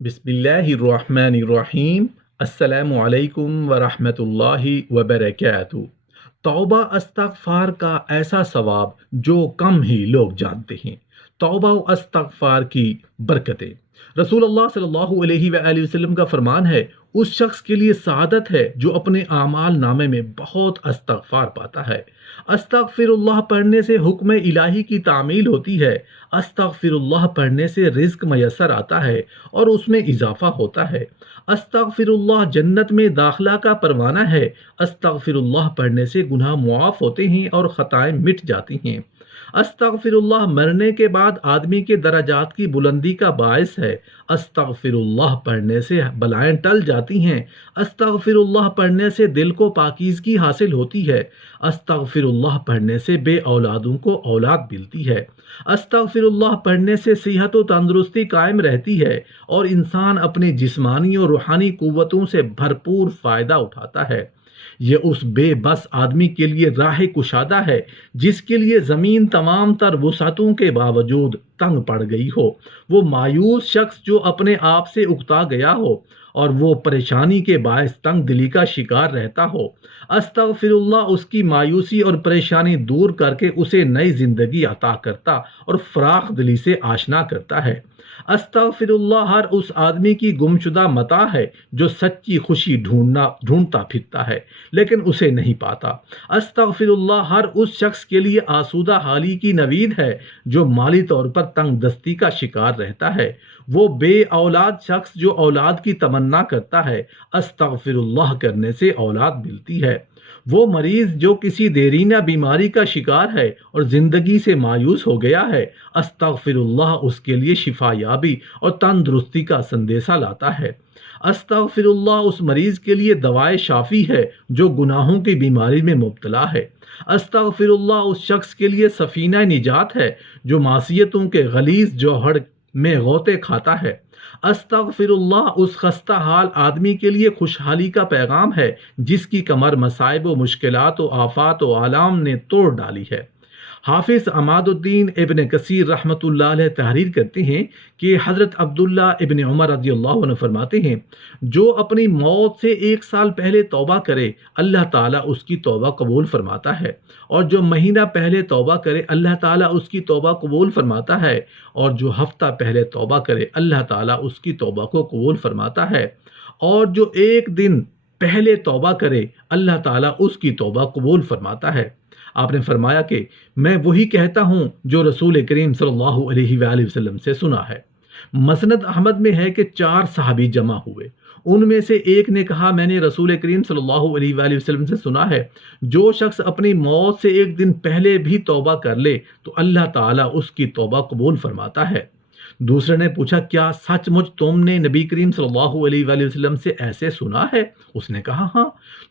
بسم اللہ الرحمن الرحیم۔ السلام علیکم ورحمۃ اللہ وبرکاتہ۔ توبہ استغفار کا ایسا ثواب جو کم ہی لوگ جانتے ہیں۔ توبہ و استغفار کی برکتیں۔ رسول اللہ صلی اللہ علیہ وآلہ وسلم کا فرمان ہے، اس شخص کے لیے سعادت ہے جو اپنے اعمال نامے میں بہت استغفار پاتا ہے۔ استغفر اللہ پڑھنے سے حکم الہی کی تعمیل ہوتی ہے۔ استغفر اللہ پڑھنے سے رزق میسر آتا ہے اور اس میں اضافہ ہوتا ہے۔ استغفر اللہ جنت میں داخلہ کا پروانہ ہے۔ استغفر اللہ پڑھنے سے گناہ معاف ہوتے ہیں اور خطائیں مٹ جاتی ہیں۔ استغفر اللہ مرنے کے بعد آدمی کے درجات کی بلندی کا باعث ہے۔ استغفر اللہ پڑھنے سے بلائیں ٹل جاتی ہیں۔ استغفر اللہ پڑھنے سے دل کو پاکیزگی حاصل ہوتی ہے۔ استغفر اللہ پڑھنے سے بے اولادوں کو اولاد ملتی ہے۔ استغفر اللہ پڑھنے سے صحت و تندرستی قائم رہتی ہے اور انسان اپنی جسمانی اور روحانی قوتوں سے بھرپور فائدہ اٹھاتا ہے۔ یہ اس بے بس آدمی کے لیے راہ کشادہ ہے جس کے لیے زمین تمام تر وسعتوں کے باوجود تنگ پڑ گئی ہو۔ وہ مایوس شخص جو اپنے آپ سے اکتا گیا ہو اور وہ پریشانی کے باعث تنگ دلی کا شکار رہتا ہو۔ استغفر اللہ اس کی مایوسی اور پریشانی دور کر کے اسے نئی زندگی عطا کرتا اور فراخ دلی سے آشنا کرتا ہے۔ استغفر اللہ ہر اس آدمی کی گمشدہ متاع ہے جو سچی خوشی ڈھونڈتا پھرتا ہے لیکن اسے نہیں پاتا۔ استغفر اللہ ہر اس شخص کے لیے آسودہ حالی کی نوید ہے جو مالی طور پر تنگ دستی کا شکار رہتا ہے۔ وہ بے اولاد شخص جو اولاد کی تمنا کرتا ہے، استغفر اللہ کرنے سے اولاد ملتی ہے۔ وہ مریض جو کسی دیرینہ بیماری کا شکار ہے اور زندگی سے مایوس ہو گیا ہے، استغفر اللہ اس کے لیے شفا یابی اور تندرستی کا سندیشہ لاتا ہے۔ استغفر اللہ اس مریض کے لیے دوائے شافی ہے جو گناہوں کی بیماری میں مبتلا ہے۔ استغفر اللہ اس شخص کے لیے سفینہ نجات ہے جو معصیتوں کے غلیظ جوہر میں غوطے کھاتا ہے۔ استغفر اللہ اس خستہ حال آدمی کے لیے خوشحالی کا پیغام ہے جس کی کمر مصائب و مشکلات و آفات و آلام نے توڑ ڈالی ہے۔ حافظ عماد الدین ابن کثیر رحمۃ اللہ علیہ تحریر کرتے ہیں کہ حضرت عبداللہ ابن عمر رضی اللہ عنہ فرماتے ہیں، جو اپنی موت سے 1 سال پہلے توبہ کرے اللہ تعالیٰ اس کی توبہ قبول فرماتا ہے، اور جو مہینہ پہلے توبہ کرے اللہ تعالیٰ اس کی توبہ قبول فرماتا ہے، اور جو ہفتہ پہلے توبہ کرے اللہ تعالیٰ اس کی توبہ کو قبول فرماتا ہے، اور جو 1 دن پہلے توبہ کرے اللہ تعالیٰ اس کی توبہ قبول فرماتا ہے۔ آپ نے فرمایا کہ میں وہی کہتا ہوں جو رسول کریم صلی اللہ علیہ وآلہ وسلم سے سنا ہے۔ مسند احمد میں ہے کہ 4 صحابی جمع ہوئے، ان میں سے ایک نے کہا، میں نے رسول کریم صلی اللہ علیہ وآلہ وسلم سے سنا ہے، جو شخص اپنی موت سے 1 دن پہلے بھی توبہ کر لے تو اللہ تعالیٰ اس کی توبہ قبول فرماتا ہے۔ دوسرے نے پوچھا، کیا سچ مچ تم نے نبی کریم صلی اللہ علیہ وآلہ وسلم سے ایسے سنا ہے؟ اس نے کہا ہاں۔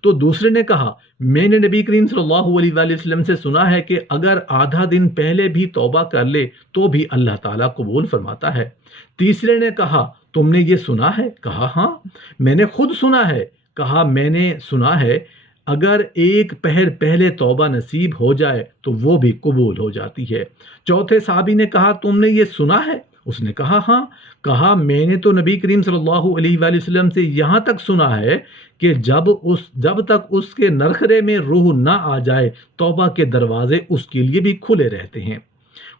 تو دوسرے نے کہا، میں نے نبی کریم صلی اللہ علیہ وآلہ وسلم سے سنا ہے کہ اگر آدھا دن پہلے بھی توبہ کر لے تو بھی اللہ تعالیٰ قبول فرماتا ہے۔ تیسرے نے کہا، تم نے یہ سنا ہے؟ کہا ہاں۔ میں نے خود سنا ہے۔ کہا، میں نے سنا ہے اگر 1 پہر پہلے توبہ نصیب ہو جائے تو وہ بھی قبول ہو جاتی ہے۔ چوتھے صحابی نے کہا، تم نے یہ سنا ہے؟ اس نے کہا ہاں۔ کہا، میں نے تو نبی کریم صلی اللہ علیہ وآلہ وسلم سے یہاں تک سنا ہے کہ جب تک اس کے نرخرے میں روح نہ آ جائے توبہ کے دروازے اس کے لیے بھی کھلے رہتے ہیں۔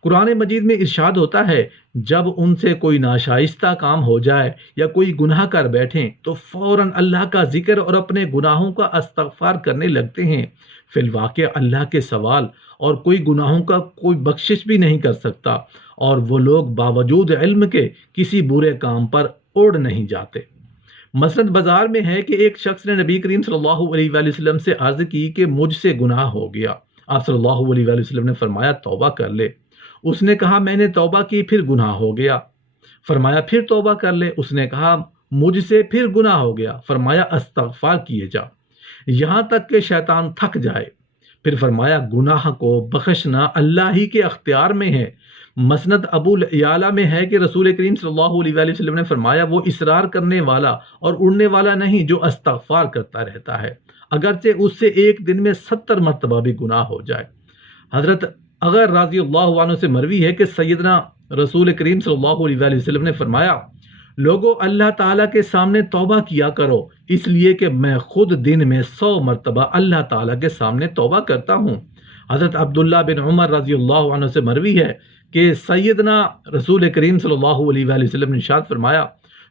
قرآن مجید میں ارشاد ہوتا ہے، جب ان سے کوئی ناشائستہ کام ہو جائے یا کوئی گناہ کر بیٹھیں تو فوراً اللہ کا ذکر اور اپنے گناہوں کا استغفار کرنے لگتے ہیں۔ فی الواقع اللہ کے سوال اور کوئی گناہوں کا کوئی بخشش بھی نہیں کر سکتا، اور وہ لوگ باوجود علم کے کسی برے کام پر اڑ نہیں جاتے۔ مسند بازار میں ہے کہ ایک شخص نے نبی کریم صلی اللہ علیہ وآلہ وسلم سے عرض کی کہ مجھ سے گناہ ہو گیا۔ آپ صلی اللہ علیہ وآلہ وسلم نے فرمایا، توبہ کر لے۔ اس نے کہا، میں نے توبہ کی پھر گناہ ہو گیا۔ فرمایا، پھر توبہ کر لے۔ اس نے کہا، مجھ سے پھر گناہ ہو گیا۔ فرمایا، استغفار کیے جا یہاں تک کہ شیطان تھک جائے۔ پھر فرمایا، گناہ کو بخشنا اللہ ہی کے اختیار میں ہے۔ مسند ابو یعلا میں ہے کہ رسول کریم صلی اللہ علیہ وآلہ وسلم نے فرمایا، وہ اصرار کرنے والا اور اڑنے والا نہیں جو استغفار کرتا رہتا ہے، اگرچہ اس سے 1 دن میں 70 مرتبہ بھی گناہ ہو جائے۔ حضرت اگر رضی اللہ عنہ سے مروی ہے کہ سیدنا رسول کریم صلی اللہ علیہ وآلہ وسلم نے فرمایا، لوگوں اللہ تعالیٰ کے سامنے توبہ کیا کرو، اس لیے کہ میں خود دن میں 100 مرتبہ اللہ تعالیٰ کے سامنے توبہ کرتا ہوں۔ حضرت عبداللہ بن عمر رضی اللہ عنہ سے مروی ہے کہ سیدنا رسول کریم صلی اللہ علیہ وآلہ وسلم نے ارشاد فرمایا،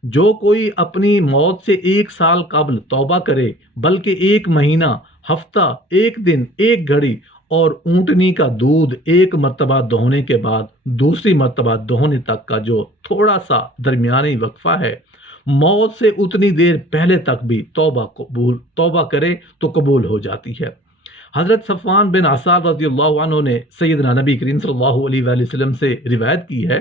جو کوئی اپنی موت سے 1 سال قبل توبہ کرے، بلکہ 1 مہینہ، ہفتہ، 1 دن، 1 گھڑی اور اونٹنی کا دودھ 1 مرتبہ دہنے کے بعد دوسری مرتبہ دہنے تک کا جو تھوڑا سا درمیانی وقفہ ہے، موت سے اتنی دیر پہلے تک بھی توبہ کرے تو قبول ہو جاتی ہے۔ حضرت صفوان بن عسال رضی اللہ عنہ نے سیدنا نبی کریم صلی اللہ علیہ وآلہ وسلم سے روایت کی ہے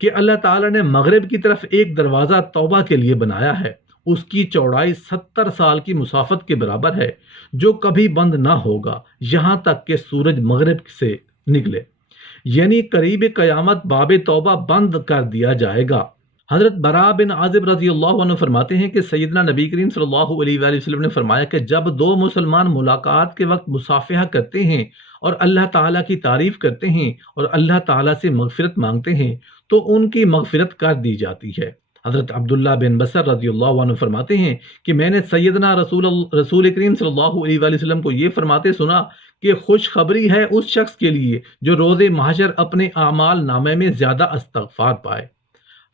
کہ اللہ تعالیٰ نے مغرب کی طرف ایک دروازہ توبہ کے لیے بنایا ہے، اس کی چوڑائی 70 سال کی مسافت کے برابر ہے، جو کبھی بند نہ ہوگا یہاں تک کہ سورج مغرب سے نکلے، یعنی قریب قیامت باب توبہ بند کر دیا جائے گا۔ حضرت براء بن عازب رضی اللہ عنہ فرماتے ہیں کہ سیدنا نبی کریم صلی اللہ علیہ وآلہ وسلم نے فرمایا کہ جب 2 مسلمان ملاقات کے وقت مصافحہ کرتے ہیں اور اللہ تعالیٰ کی تعریف کرتے ہیں اور اللہ تعالیٰ سے مغفرت مانگتے ہیں تو ان کی مغفرت کر دی جاتی ہے۔ حضرت عبداللہ بن بصر رضی اللہ عنہ فرماتے ہیں کہ میں نے سیدنا رسول کریم صلی اللہ علیہ وآلہ وسلم کو یہ فرماتے سنا کہ خوشخبری ہے اس شخص کے لیے جو روز محشر اپنے اعمال نامے میں زیادہ استغفار پائے۔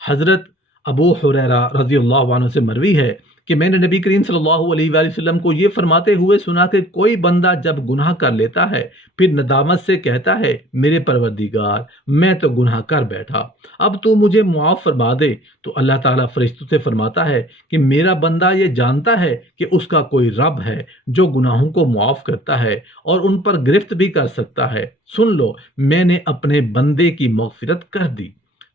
حضرت ابو ہریرہ رضی اللہ عنہ سے مروی ہے کہ میں نے نبی کریم صلی اللہ علیہ وآلہ وسلم کو یہ فرماتے ہوئے سنا کہ کوئی بندہ جب گناہ کر لیتا ہے پھر ندامت سے کہتا ہے، میرے پروردگار میں تو گناہ کر بیٹھا، اب تو مجھے معاف فرما دے، تو اللہ تعالیٰ فرشتوں سے فرماتا ہے کہ میرا بندہ یہ جانتا ہے کہ اس کا کوئی رب ہے جو گناہوں کو معاف کرتا ہے اور ان پر گرفت بھی کر سکتا ہے، سن لو میں نے اپنے بندے کی مغفرت کر دی۔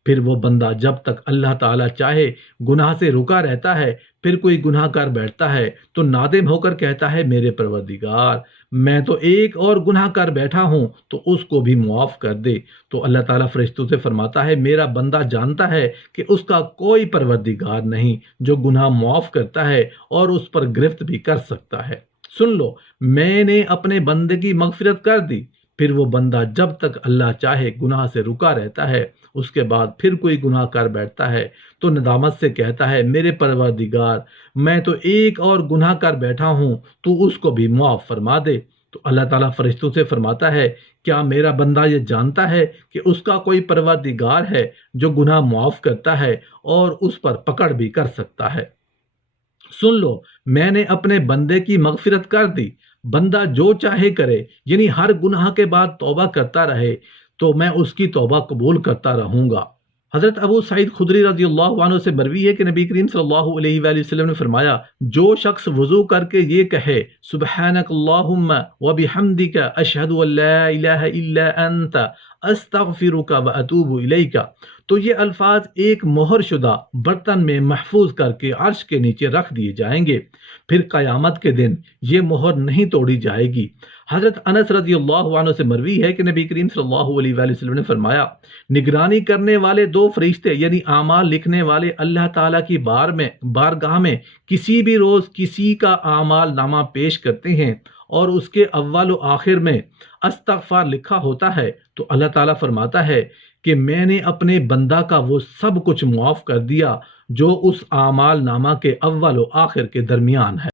پھر وہ بندہ جب تک اللہ تعالیٰ چاہے گناہ سے رکا رہتا ہے، پھر کوئی گناہ کر بیٹھتا ہے تو نادم ہو کر کہتا ہے، میرے پروردگار میں تو ایک اور گناہ کر بیٹھا ہوں تو اس کو بھی معاف کر دے، تو اللہ تعالیٰ فرشتوں سے فرماتا ہے میرا بندہ جانتا ہے کہ اس کا کوئی پروردگار نہیں جو گناہ معاف کرتا ہے اور اس پر گرفت بھی کر سکتا ہے، سن لو میں نے اپنے بندے کی مغفرت کر دی۔ پھر وہ بندہ جب تک اللہ چاہے گناہ سے رکا رہتا ہے، اس کے بعد پھر کوئی گناہ کر بیٹھتا ہے تو ندامت سے کہتا ہے، میرے پروردگار میں تو ایک اور گناہ کر بیٹھا ہوں تو اس کو بھی معاف فرما دے، تو اللہ تعالیٰ فرشتوں سے فرماتا ہے کیا میرا بندہ یہ جانتا ہے کہ اس کا کوئی پروردگار ہے جو گناہ معاف کرتا ہے اور اس پر پکڑ بھی کر سکتا ہے۔ سن لو میں نے اپنے بندے کی مغفرت کر دی، بندہ جو چاہے کرے، یعنی ہر گناہ کے بعد توبہ کرتا رہے تو میں اس کی توبہ قبول کرتا رہوں گا۔ حضرت ابو سعید خدری رضی اللہ عنہ سے مروی ہے کہ نبی کریم صلی اللہ علیہ وآلہ وسلم نے فرمایا، جو شخص وضو کر کے یہ کہے سبحانک اللہم وبحمدک اشہد ان لا الہ الا انت استغفرک واتوب الیک، تو یہ الفاظ ایک مہر شدہ برتن میں محفوظ کر کے عرش کے نیچے رکھ دیے جائیں گے، پھر قیامت کے دن یہ مہر نہیں توڑی جائے گی۔ حضرت انس رضی اللہ عنہ سے مروی ہے کہ نبی کریم صلی اللہ علیہ وآلہ وسلم نے فرمایا، نگرانی کرنے والے 2 فرشتے یعنی اعمال لکھنے والے اللہ تعالیٰ کی بارگاہ میں کسی بھی روز کسی کا اعمال نامہ پیش کرتے ہیں اور اس کے اول و آخر میں استغفار لکھا ہوتا ہے تو اللہ تعالیٰ فرماتا ہے کہ میں نے اپنے بندہ کا وہ سب کچھ معاف کر دیا جو اس اعمال نامہ کے اول و آخر کے درمیان ہے۔